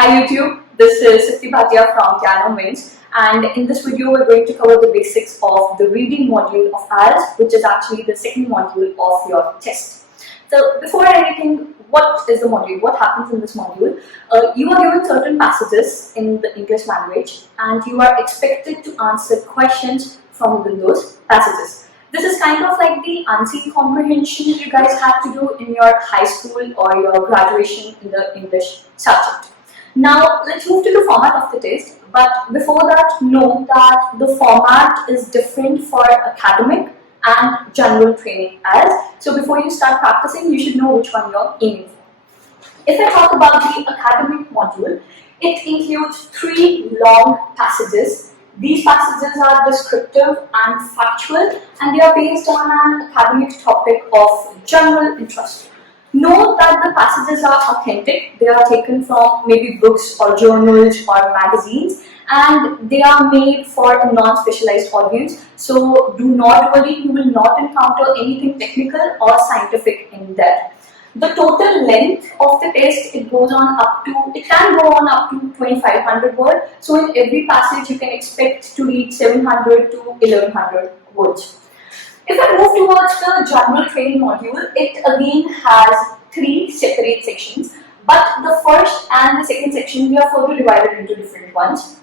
Hi YouTube, this is Sifti Bhatia from Gyanmwings, and in this video we're going to cover the basics of the reading module of IELTS, which is actually the second module of your test. So before anything, what is the module? What happens in this module? You are given certain passages in the English language and you are expected to answer questions from within those passages. This is kind of like the unseen comprehension you guys have to do in your high school or your graduation in the English subject. Now let's move to the format of the test, but before that know that the format is different for academic and general training IELTS. So before you start practicing, you should know which one you're aiming for. If I talk about the academic module, it includes 3 long passages. These passages are descriptive and factual, and they are based on an academic topic of general interest. Note that the passages are authentic. They are taken from maybe books or journals or magazines, and they are made for a non-specialized audience. So do not worry, you will not encounter anything technical or scientific in there. The total length of the test, it can go on up to 2500 words. So in every passage you can expect to read 700 to 1100 words. If I move towards the general training module, it again has 3 separate sections, but the first and the second section we are further divided into different ones.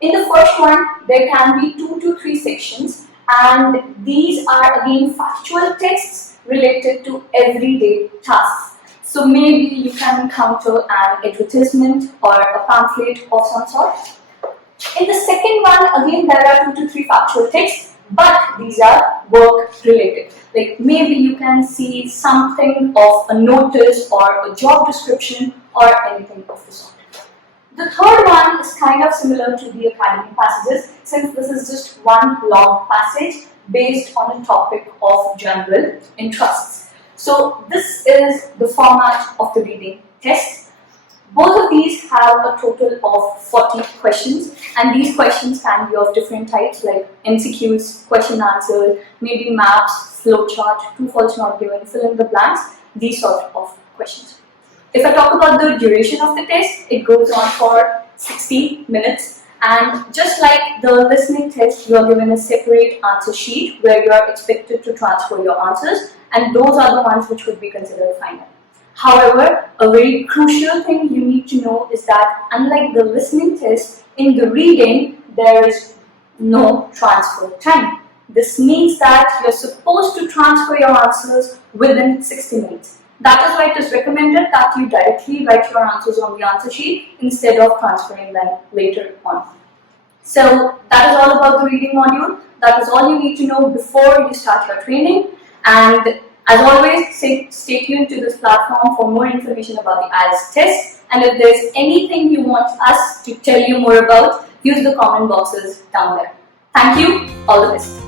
In the first one, there can be 2 to 3 sections, and these are again factual texts related to everyday tasks. So maybe you can encounter an advertisement or a pamphlet of some sort. In the second one, again there are 2 to 3 factual texts, but these are work related. Like maybe you can see something of a notice or a job description or anything of the sort. The third one is kind of similar to the academic passages, since this is just one long passage based on a topic of general interests. So this is the format of the reading test. Both of these have a total of 40 questions, and these questions can be of different types like MCQs, question answers, maybe maps, flowchart, true, false, not given, fill in the blanks, these sort of questions. If I talk about the duration of the test, it goes on for 60 minutes, and just like the listening test, you are given a separate answer sheet where you are expected to transfer your answers, and those are the ones which would be considered final. However, a very crucial thing you need to know is that unlike the listening test, in the reading, there is no transfer time. This means that you're supposed to transfer your answers within 60 minutes. That is why it is recommended that you directly write your answers on the answer sheet instead of transferring them later on. So that is all about the reading module. That is all you need to know before you start your training. And as always, stay tuned to this platform for more information about the IELTS test. And if there's anything you want us to tell you more about, use the comment boxes down there. Thank you. All the best.